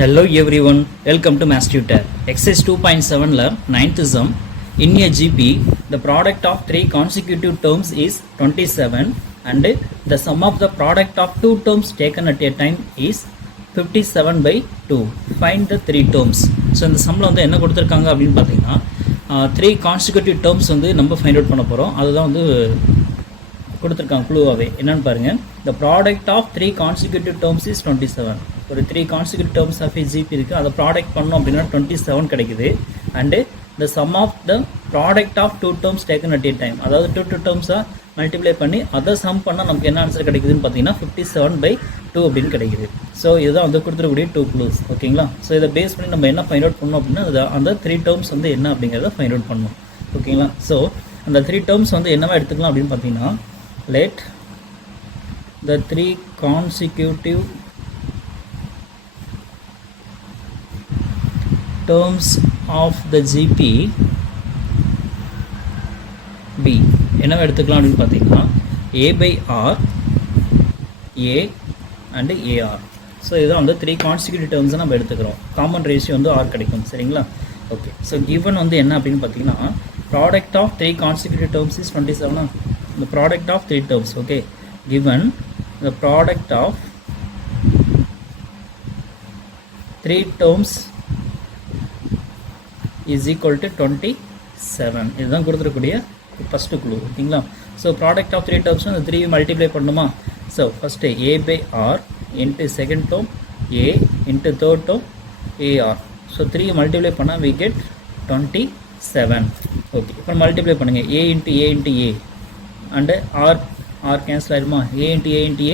Hello everyone, welcome to Mass Tutor. Exercise 2.7 la 9th sum. In a GP, the product of three consecutive terms is 27 and the sum of the product of two terms taken at a time is 57 by 2. Find the three terms. So இந்த சம்மில் வந்து என்ன கொடுத்துருக்காங்க அப்படின்னு பார்த்தீங்கன்னா three consecutive terms வந்து நம்ம find out பண்ண போகிறோம். அதுதான் வந்து கொடுத்துருக்காங்க க்ளூவாகவே. என்னென்னு பாருங்கள், the product of three consecutive terms is 27. ஒரு three consecutive terms of GP இருக்குது, அதை ப்ராடக்ட் பண்ணோம் அப்படின்னா 27 கிடைக்குது. And the sum of the product of two terms taken at a time, அதாவது டூ டேர்ம்ஸாக மல்டிப்ளை பண்ணி அதை சம் பண்ணால் நமக்கு என்ன ஆன்சர் கிடைக்குதுன்னு பார்த்தீங்கன்னா 57 by 2 அப்படின்னு கிடைக்குது. ஸோ இதுதான் வந்து கொடுத்துருக்கூடிய டூ க்ளூஸ். ஓகேங்களா? ஸோ இதை பேஸ் பண்ணி நம்ம என்ன ஃபைண்ட் அவுட் பண்ணோம் அப்படின்னா அந்த த்ரீ டேர்ம்ஸ் வந்து என்ன அப்படிங்கிறத ஃபைண்ட் அவுட் பண்ணணும். ஓகேங்களா? ஸோ அந்த த்ரீ டேர்ம்ஸ் வந்து என்னவா எடுத்துக்கலாம் அப்படின்னு பார்த்தீங்கன்னா, let the three consecutive terms of the GP be என்னவா எடுத்துக்கலாம் அப்படின்னு பார்த்தீங்கன்னா a by r, a and ar. So இதுதான் வந்து த்ரீ கான்சிக்யூட்டிவ் டேர்ம்ஸை நம்ம எடுத்துக்கிறோம். காமன் ரேஷியோ வந்து r கிடைக்கும். சரிங்களா? ஓகே. ஸோ கிவன் வந்து என்ன அப்படின்னு பார்த்தீங்கன்னா, product of three consecutive terms is 27. The product of three terms. Okay, given the product of three terms is equal to 27. இதுதான் கொடுத்துருக்கூடிய ஃபர்ஸ்ட் க்ளூ. ஓகேங்களா? So product of three terms வந்து three multiply பண்ணணுமா? So first a by r into second term a into third term ar. So three multiply பண்ணால் we get 27. Okay, இப்போ multiply பண்ணுங்கள் a into a into a and r cancel ஆகிடுமா? a into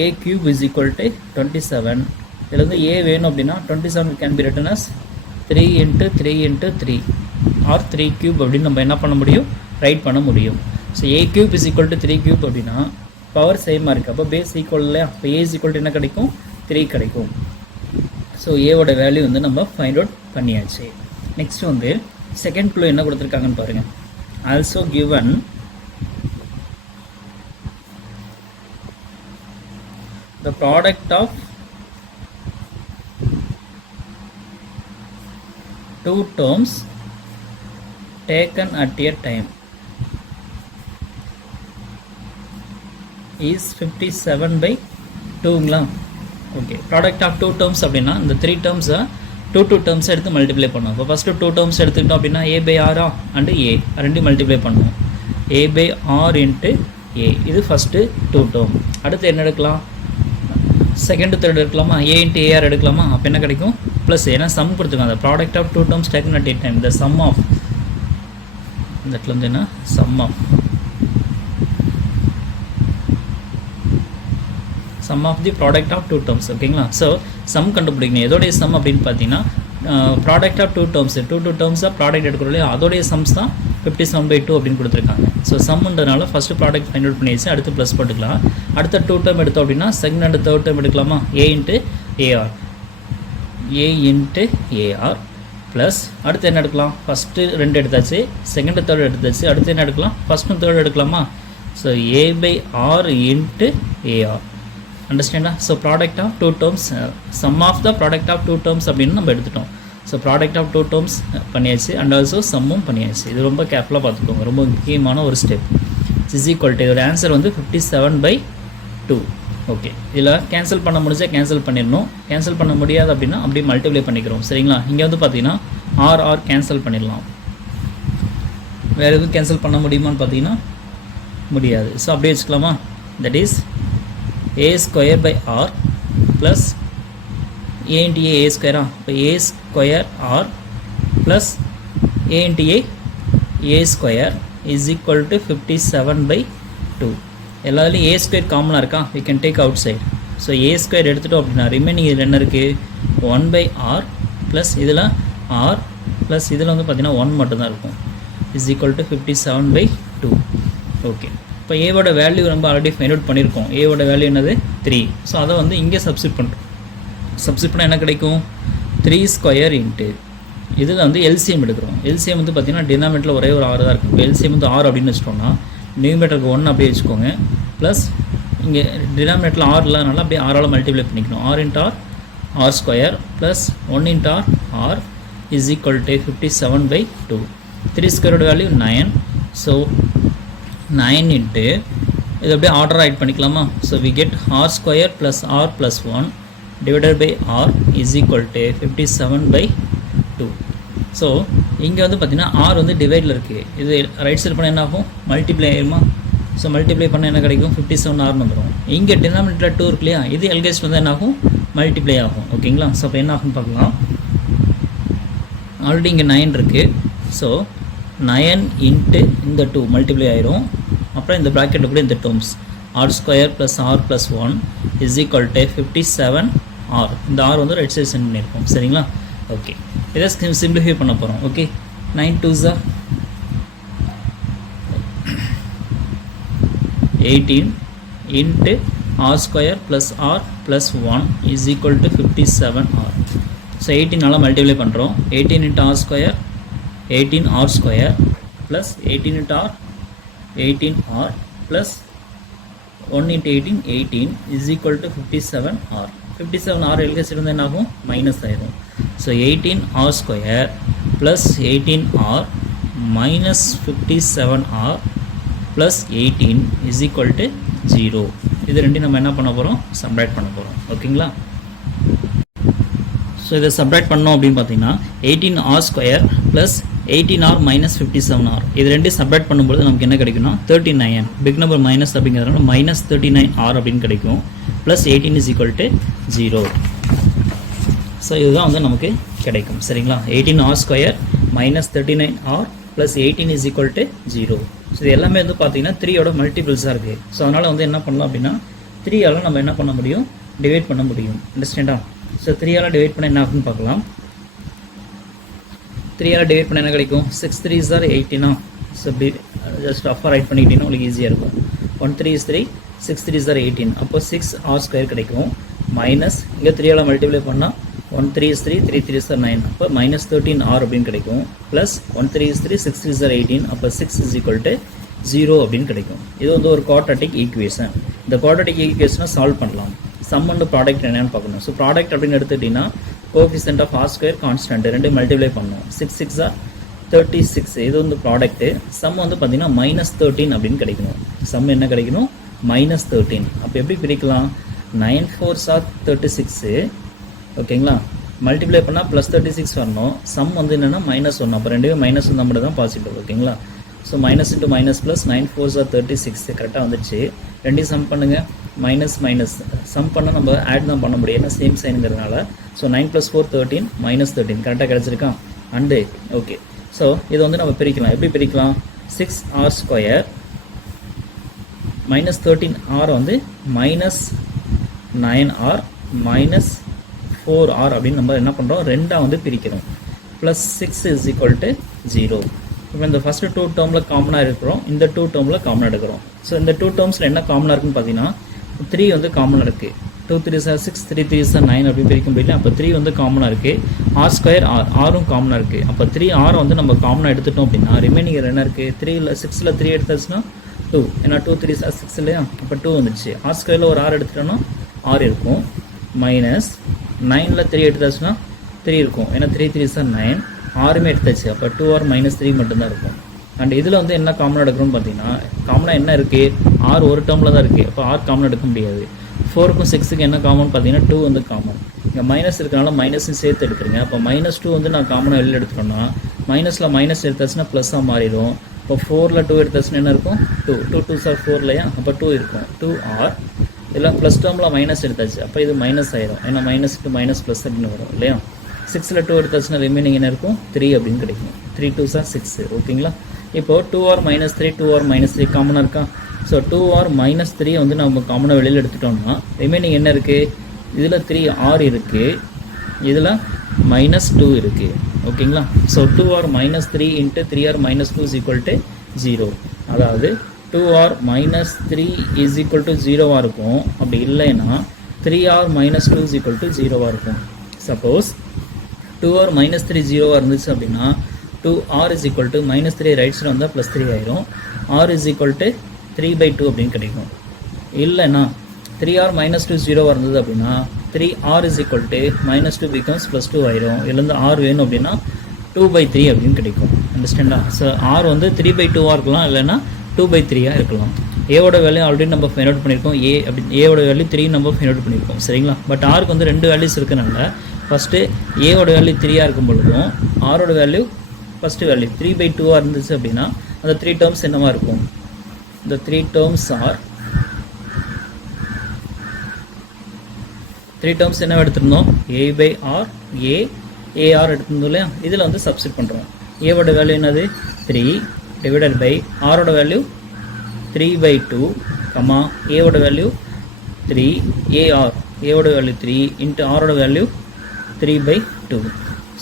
a cube is equal to 27. இதில் வந்து a வேணும் அப்படின்னா 27 can be written as 3 into 3 into 3 or 3 cube அப்படின்னு நம்ம என்ன பண்ண முடியும்? ரைட் பண்ண முடியும். So a cube is equal to 3 cube அப்படின்னா பவர் சேமாக இருக்குது. அப்போ பேஸ் ஈக்குவல் இல்லையா? அப்போ a is equal to என்ன கிடைக்கும்? 3 கிடைக்கும். ஸோ ஏவோட வேல்யூ வந்து நம்ம ஃபைண்ட் அவுட் பண்ணியாச்சு. நெக்ஸ்ட் வந்து செகண்ட் க்ளூ என்ன கொடுத்துருக்காங்கன்னு பாருங்கள். Also given the product of two terms taken at a time is 57 by 2ங்களா? Okay, product of two terms அப்படின்னா இந்த த்ரீ டேர்ம்ஸை டூ டேர்ம்ஸை எடுத்து மல்டிப்ளை பண்ணுவோம். இப்போ ஃபஸ்ட்டு டூ டேர்ம்ஸ் எடுத்துக்கிட்டோம் அப்படின்னா a by r and a ரெண்டு மல்டிப்ளை பண்ணுவோம். a by r into a, இது ஃபஸ்ட்டு டூ டேர்ம். அடுத்து என்ன எடுக்கலாம்? செகண்ட் தேர்ட் எடுக்கலாமா? a இன்ட்டு ஏஆர் எடுக்கலாமா? அப்போ என்ன கிடைக்கும்? ப்ளஸ் ஏன்னா சம் கொடுத்துருக்காங்க. அந்த product of two terms taken at a time, இந்த சம் ஆஃப் இந்த இடத்துல வந்து என்ன sum of the product of two terms. ஓகேங்களா? ஸோ சம் கண்டுபிடிக்கணும். எதோடைய சம் அப்படின்னு பார்த்தீங்கன்னா product of two terms டேர்ம்ஸாக product எடுக்கிறோம் இல்லையா, அதோடைய சம்ஸ் தான் 57 by 2 அப்படின்னு கொடுத்துருக்காங்க. ஸோ சம்ன்றதுனால ஃபஸ்ட்டு ப்ராடக்ட் ஃபைண்ட் அவுட் பண்ணிடுச்சு, அடுத்து ப்ளஸ் போட்டுக்கலாம். அடுத்த டூ டேர்ம் எடுத்தோம் அப்படின்னா செகண்ட் அண்ட் தேர்ட் டேர்ம் எடுக்கலாமா? a இன்ட்டு ஏஆர் ப்ளஸ் அடுத்து என்ன எடுக்கலாம்? ஃபஸ்ட்டு ரெண்டு எடுத்தாச்சு, செகண்டு தேர்ட் எடுத்தாச்சு, அடுத்து என்ன எடுக்கலாம்? ஃபஸ்ட்டு தேர்ட் எடுக்கலாமா? So a by r into AR. அண்டர்ஸ்டாண்டா? So product of two terms, sum of the product of two terms அப்படின்னு நம்ம எடுத்துட்டோம். So product of two terms பண்ணியாச்சு அண்ட் ஆல்சோ சம்மும் பண்ணியாச்சு. இது ரொம்ப கேர்ஃபுல்லாக பார்த்துக்கோங்க, ரொம்ப முக்கியமான ஒரு ஸ்டெப். இஸ் ஈக்குவல் டு இதோட ஆன்சர் வந்து 57 by 2. ஓகே, இதில் கேன்சல் பண்ண முடிஞ்சால் கேன்சல் பண்ணிடணும், கேன்சல் பண்ண முடியாது அப்படின்னா அப்படியே மல்டிப்ளை பண்ணிக்கிறோம். சரிங்களா? இங்கே வந்து பார்த்தீங்கன்னா ஆர் கேன்சல் பண்ணிடலாம். வேறு எதுவும் கேன்சல் பண்ண முடியுமான்னு பார்த்தீங்கன்னா முடியாது. ஸோ அப்படியே வச்சுக்கலாமா? That is a square by R plus a into a ஸ்கொயரா? இப்போ a square R plus a into a square is equal to 57 by 2. எல்லாத்துலேயும் a ஸ்கொயர் காமனாக இருக்கா? we can take outside. So a square எடுத்துட்டோம் அப்படின்னா remaining இதில் என்ன இருக்குது? 1 by r ப்ளஸ் இதில் r ப்ளஸ் இதில் வந்து பார்த்திங்கன்னா 1 மட்டும்தான் இருக்கும். Is equal to 57 by 2. ஓகே, இப்போ ஏவோட வேல்யூ நம்ம ஆல்ரெடி ஃபைண்ட் அவுட் பண்ணியிருக்கோம். ஏவோட வேல்யூ என்னது? 3. ஸோ அதை வந்து இங்கே சப்ஸ்டிட் பண்ணுறோம். சப்ஸ்டிட் பண்ணால் என்ன கிடைக்கும்? 3 ஸ்கொயர் இன்ட்டு இதில் வந்து எல்சிஎம் எடுக்கிறோம். எல்சிஎம் வந்து பார்த்திங்கன்னா டினாமினேட்டரில் ஒரே ஒரு 6 தான் இருக்கும். இப்போ எல்சிஎம் வந்து 6 அப்படின்னு வச்சிட்டோம்னா நியூமரேட்டருக்கு 1 அப்படியே வச்சுக்கோங்க. ப்ளஸ் இங்கே டினாமினேட்டரில் 6 இல்லாதனால அப்படியே 6ஆல் மல்டிப்ளை பண்ணிக்கணும். 6 × r square plus 1 into r is equal to 57 by 2. 3 square root value 9. So 9 into இது அப்படியே ஆர்டர் ரைட் பண்ணிக்கலாமா? So we get R square plus R plus 1 divided by R is equal to 57 by 2. So இங்கே வந்து பார்த்தீங்கன்னா R வந்து டிவைடில் இருக்குது. இது right side பண்ண என்ன ஆகும்? மல்டிப்ளை ஆயிருமா? ஸோ மல்டிப்ளை பண்ண என்ன கிடைக்கும்? 57 ஆர்னு வந்துடும். இங்கே டினாமினேட்டர் 2 இருக்கு இல்லையா? இது எல்கேஸ் வந்து என்ன ஆகும்? மல்டிப்ளை ஆகும். ஓகேங்களா? ஸோ அப்போ என்ன ஆகும்னு பார்க்கலாம். ஆல்ரெடி இங்கே 9 இருக்குது. ஸோ 9 இன்ட்டு இந்த 2 மல்டிப்ளை ஆயிரும். அப்புறம் இந்த ப்ராக்கெட்டில் கூட இந்த terms r square plus R plus 1 is equal to 57 r. இந்த ஆர் வந்து ரைட் சைடு சென்ட் பண்ணியிருக்கோம். சரிங்களா? ஓகே, இதை சிம்பிளிஃபை பண்ண போகிறோம். Okay, 9 2s 18 into r square plus R plus 1 is equal to 57 r. So 18 multiply பண்ணுறோம். 18 into r square 18 r square plus 18 into r 18 r plus 1 into 18 is equal to 57 r. 57 r எல்கேஸ் இருந்தால் என்ன ஆகும்? Minus ஆயிடும். So 18 r square plus 18 r minus 57 r plus 18 is equal to 0. இது ரெண்டையும் நம்ம என்ன பண்ண போகிறோம்? சப்ராக்ட் பண்ண போகிறோம். ஓகேங்களா? ஸோ இதை சப்ராக்ட் பண்ணோம் அப்படின்னு பார்த்தீங்கன்னா 18r square plus 18r minus 57r இது ரெண்டு சப்ராக்ட் பண்ணும்போது நமக்கு என்ன கிடைக்கும்னா 39. பிக் நம்பர் மைனஸ் அப்படிங்கிறதுனால மைனஸ் 39r அப்படின்னு கிடைக்கும். Plus 18 is equal to 0. So இதுதான் வந்து நமக்கு கிடைக்கும். சரிங்களா? 18r square minus 39r plus 18 is equal to 0. So இது எல்லாமே வந்து பார்த்தீங்கன்னா 3யோட மல்டிபிள்ஸாக இருக்குது. ஸோ அதனால் வந்து என்ன பண்ணலாம் அப்படின்னா 3ஆல் நம்ம என்ன பண்ண முடியும்? டிவைட் பண்ண முடியும். அண்டர்ஸ்டாண்டா? ஸோ 3ஆல் டிவைட் பண்ண என்ன ஆகுன்னு பார்க்கலாம். 3ஆல் டிவைட் பண்ண என்ன கிடைக்கும்? 6 3s are 18. ஸோ இப்படி ஜஸ்ட் ரஃபாக ரைட் பண்ணிக்கிட்டீங்கன்னா உங்களுக்கு ஈஸியாக இருக்கும். 1 3 is 3, 6 3s are 18. அப்போ 6r ஸ்கொயர் கிடைக்கும். மைனஸ் இங்கே 3ஆல் மல்டிப்ளை பண்ணால் 1 3 is 3, 3 3s are 9. அப்போ மைனஸ் 13r அப்படின்னு கிடைக்கும். Plus 1 3 is 3, 6 3s are 18. அப்போ 6 is equal to 0 அப்படின்னு கிடைக்கும். இது வந்து ஒரு குவாட்ராட்டிக் ஈக்குவேஷன். இந்த குவாட்ராட்டிக் ஈக்குவேஷனை சால்வ் பண்ணலாம். சம் அண்ட் ப்ராடக்ட் என்னன்னு பார்க்கணும். ஸோ ப்ராடக்ட் அப்படின்னு எடுத்துக்கிட்டிங்கன்னா coefficient of r square constant ரெண்டு மல்டிப்ளை பண்ணணும். 6 6 are 36. இது வந்து ப்ராடக்ட்டு. சம் வந்து பார்த்தீங்கன்னா மைனஸ் 13 அப்படின்னு கிடைக்கணும். சம் என்ன கிடைக்கணும்? மைனஸ் 13. அப்போ எப்படி பிரிக்கலாம்? 9 4s are 36. ஓகேங்களா? மல்டிப்ளை பண்ணால் ப்ளஸ் 36 வரணும். சம் வந்து என்னென்னா மைனஸ் 1. அப்போ ரெண்டுமே மைனஸ் வந்தால் மட்டும் தான் பாசிபிள். ஓகேங்களா? So minus into minus plus 9 4s are 36 கரெக்டாக வந்துடுச்சு. ரெண்டையும் சம் பண்ணுங்கள். மைனஸ் மைனஸ் சம் பண்ணால் நம்ம ஆட் தான் பண்ண முடியும். ஏன்னா சேம் சைனுங்கிறதுனால. ஸோ 9 + 4 13 மைனஸ் 13 கரெக்டாக கிடச்சிருக்கா? And okay. ஸோ இதை வந்து நம்ம பிரிக்கலாம். எப்படி பிரிக்கலாம்? 6r ஸ்கொயர் மைனஸ் 13r வந்து மைனஸ் 9r மைனஸ் 4r அப்படின்னு நம்ம என்ன பண்ணுறோம்? ரெண்டாக வந்து பிரிக்கிறோம். Plus 6 is equal to 0. இப்போ இந்த ஃபஸ்ட்டு 2 டேர்மில் காமனாக இருக்கிறோம். இந்த 2 டேர்மில் காமனாக எடுக்கிறோம். ஸோ இந்த 2 டேர்ம்ஸில் என்ன காமனாக இருக்குன்னு பார்த்தீங்கன்னா 3 வந்து காமனாக இருக்குது. 2 3s are 6, 3 3s are 9 அப்படின்னு பிரிக்க முடியல. அப்போ 3 வந்து காமனாக இருக்குது. ஆர் ஸ்கொயர் ஆரும் காமனாக இருக்குது. அப்போ 3r வந்து நம்ம காமனாக எடுத்துட்டோம் அப்படின்னா ரிமைனிங் என்ன இருக்குது? 3 6ல் 3 எடுத்தாச்சுன்னா 2. ஏன்னா 2 3s are 6 இல்லையா? அப்போ 2 வந்துடுச்சு. ஆர் ஸ்கொயரில் ஒரு r எடுத்துட்டோன்னா r இருக்கும். மைனஸ் 9ல் 3 எடுத்தாச்சுன்னா 3 இருக்கும். ஏன்னா 3 3s are 9. ஆறுமே எடுத்தாச்சு. அப்போ 2r மைனஸ் 3 மட்டும்தான் இருக்கும். அண்ட் இதில் வந்து என்ன காமனாக எடுக்கணும்னு பார்த்தீங்கன்னா காமனாக என்ன இருக்குது? ஆர் ஒரு டேர்மில் தான் இருக்குது. அப்போ ஆர் காமனாக எடுக்க முடியாது. 4க்கும் 6க்கும் என்ன காமன் பார்த்தீங்கன்னா 2 வந்து காமன். இங்கே மைனஸ் இருக்கிறனால மைனஸும் சேர்த்து எடுத்துருங்க. அப்போ மைனஸ் 2 வந்து நான் காமனாக வெளியில் எடுத்துட்டோம்னா மைனஸில் மைனஸ் எடுத்தாச்சுன்னா ப்ளஸ்ஸாக மாறிடும். இப்போ 4ல் 2 எடுத்தாச்சுன்னா என்ன இருக்கும்? 2 2 2s are 4 இல்லையா? அப்போ 2 இருக்கும். 2r இல்லை ப்ளஸ் டேர்மில் மைனஸ் எடுத்தாச்சு. அப்போ இது மைனஸ் ஆயிரும். ஏன்னா மைனஸ் டு மைனஸ் ப்ளஸ் அப்படின்னு வரும் இல்லையா? 6ல் 2 எடுத்தாச்சுன்னா ரிமைனிங் என்ன இருக்கும்? 3 அப்படின்னு கிடைக்கும். 3 2s are 6. ஓகேங்களா? இப்போது 2r மைனஸ் 3 2r மைனஸ் 3 காமனாக இருக்கா? ஸோ 2r மைனஸ் 3 வந்து நம்ம காமனாக வெளியில் எடுத்துட்டோம்னா ரிமைனிங் என்ன இருக்குது? இதில் 3r இருக்குது, இதில் மைனஸ் 2 இருக்குது. ஓகேங்களா? So 2r minus 3 into 3r minus 2 is equal to 0. அதாவது 2r minus 3 is equal to 0வாக இருக்கும். அப்படி இல்லைன்னா 3r minus 2 is equal to 0வாக இருக்கும். சப்போஸ் 2r மைனஸ் 3 0வாக இருந்துச்சு அப்படின்னா 2r is equal to minus 3 right side வந்தால் ப்ளஸ் 3 ஆயிரும். r இஸ் ஈக்குவல் டு 3/2 அப்படின்னு கிடைக்கும். இல்லைன்னா 3r மைனஸ் 2 0வாக இருந்தது அப்படின்னா 3r is equal to -2 becomes +2 ஆயிரும். இதுலேருந்து r வேணும் அப்படின்னா 2/3 அப்படின்னு கிடைக்கும். அண்டர்ஸ்டாண்டா? ஸோ r வந்து 3/2 இருக்கலாம், இல்லைன்னா 2/3 இருக்கலாம். ஏவோட வேல்யூ ஆல்ரெடி நம்ம ஃபைண்ட் அவுட் பண்ணியிருக்கோம். ஏவோட வேல்யூ 3 நம்ம ஃபைண்ட் அவுட் பண்ணியிருக்கோம். சரிங்களா? பட் ஆருக்கு வந்து 2 வேல்யூஸ் இருக்கனால ஃபஸ்ட்டு ஏவோட வேல்யூ 3 இருக்கும் பொழுதும் ஆரோட வேல்யூ ஃபஸ்ட்டு வேல்யூ 3/2 இருந்துச்சு அப்படின்னா அந்த 3 டேர்ம்ஸ் என்னவா இருக்கும்? இந்த 3 டேர்ம்ஸ் ஆர் 3 டேர்ம்ஸ் என்ன எடுத்திருந்தோம்? a/r ar எடுத்திருந்தோம் இல்லையா? இதில் வந்து சப்ஸ்டிட் பண்ணுறோம். ஏவோட வேல்யூ என்னது? 3 டிவைடட் பை ஆரோட வேல்யூ 3/2 கமா ஏவோட வேல்யூ 3 ar ஏவோட வேல்யூ 3 இன்ட்டு ஆரோட வேல்யூ 3/2.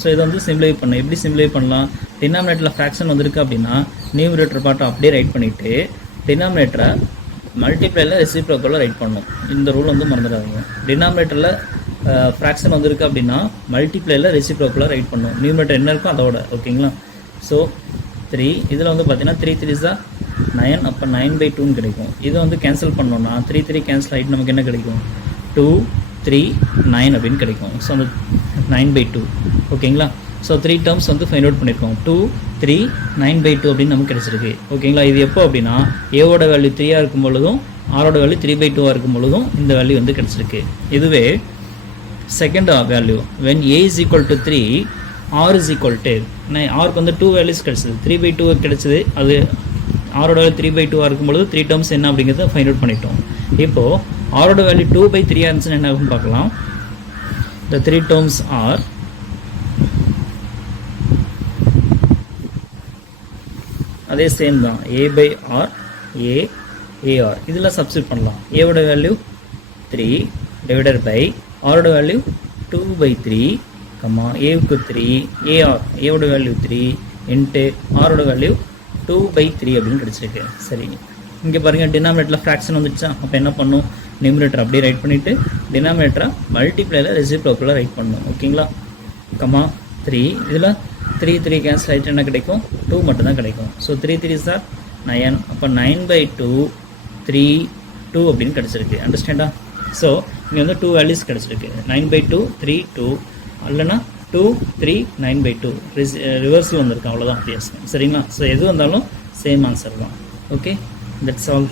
ஸோ இதை வந்து சிம்ப்ளிஃபை பண்ணலாம். எப்படி சிம்ப்ளிஃபை பண்ணலாம்? டினாமினேட்டரில் ஃப்ராக்ஷன் வந்திருக்கு அப்படின்னா நியூமரேட்டர் பார்ட்டை அப்படியே ரைட் பண்ணிவிட்டு டினாமினேட்டரை மல்டிப்ளைல ரெசிப்ரோக்கலில் ரைட் பண்ணணும். இந்த ரூல் வந்து மறந்துடாதீங்க. டினாமினேட்டரில் ஃப்ராக்ஷன் வந்திருக்கு அப்படின்னா மல்டிப்ளைல ரெசிப்ரோக்கலில் ரைட் பண்ணணும். நியூமரேட்டர் என்ன இருக்கோ அதோட. ஓகேங்களா? ஸோ 3 இதில் வந்து பார்த்தீங்கன்னா 3 3 is 9, அப்போ 9/2 கிடைக்கும். இதை வந்து கேன்சல் பண்ணோன்னா 3 3 கேன்சல் ஆகிட்டு நமக்கு என்ன கிடைக்கும்? 2 3 9 அப்படின்னு கிடைக்கும். ஸோ அந்த 9/2. ஓகேங்களா? ஸோ 3 டேர்ம்ஸ் வந்து ஃபைண்ட் அவுட் பண்ணியிருக்கோம். 2 3 9/2 அப்படின்னு நமக்கு கிடைச்சிருக்கு. ஓகேங்களா? இது எப்போ அப்படின்னா ஏவோட வேல்யூ 3 இருக்கும் பொழுதும் ஆரோட வேல்யூ 3/2 இருக்கும் பொழுதும் இந்த வேல்யூ வந்து கிடைச்சிருக்கு. இதுவே second value when a is equal to 3 r is equal to ஆருக்கு வந்து 2 வேல்யூஸ் கிடைச்சிது. 3/2 கிடைச்சிது. அது ஆரோட வேல்யூ 3/2 இருக்கும்பொழுது 3 டேர்ம்ஸ் என்ன அப்படிங்கிறத ஃபைண்ட் அவுட் பண்ணிட்டோம். இப்போது ஆரோட வேல்யூ 2/3 இருந்துச்சுன்னா என்ன ஆகும்னு பார்க்கலாம். the 3 terms are அதே சேம் தான். a/r ar இதில் சப்ஸ்டிட் பண்ணலாம். ஏவோட வேல்யூ 3 டிவைடட் பை ஆரோட வேல்யூ 2/3 கமா ஏவுக்கு 3 ar ஏவோட வேல்யூ 3 இன்ட்டு ஆரோட வேல்யூ 2/3 அப்படின்னு கிடச்சிருக்கு. சரி, இங்கே பாருங்கள் டினாமினேட்டரில் ஃப்ராக்ஷன் வந்துடுச்சா? அப்போ என்ன பண்ணும்? நியூமரேட்டர் அப்படியே ரைட் பண்ணிவிட்டு டினாமினேட்டரை மல்டிப்ளைல ரெசிப்ரோக்கலில் ரைட் பண்ணணும். ஓகேங்களா? கமா 3 இதில் 3 3 கேன்சல் ஆகிட்டு என்ன கிடைக்கும்? 2 மட்டும்தான் கிடைக்கும். ஸோ 3 3 is 9, அப்போ 9/2 3 2 அப்படின்னு கிடச்சிருக்கு. அண்டர்ஸ்டாண்டா? ஸோ இங்கே வந்து 2 வேல்யூஸ் கிடச்சிருக்கு. 9/2 3 2 இல்லைன்னா 2 3 9/2 ரிவர்ஸில் வந்திருக்கு. அவ்வளோதான் வித்தியாசம். சரிங்களா? ஸோ எது வந்தாலும் சேம் ஆன்சர் தான். Okay, that's all.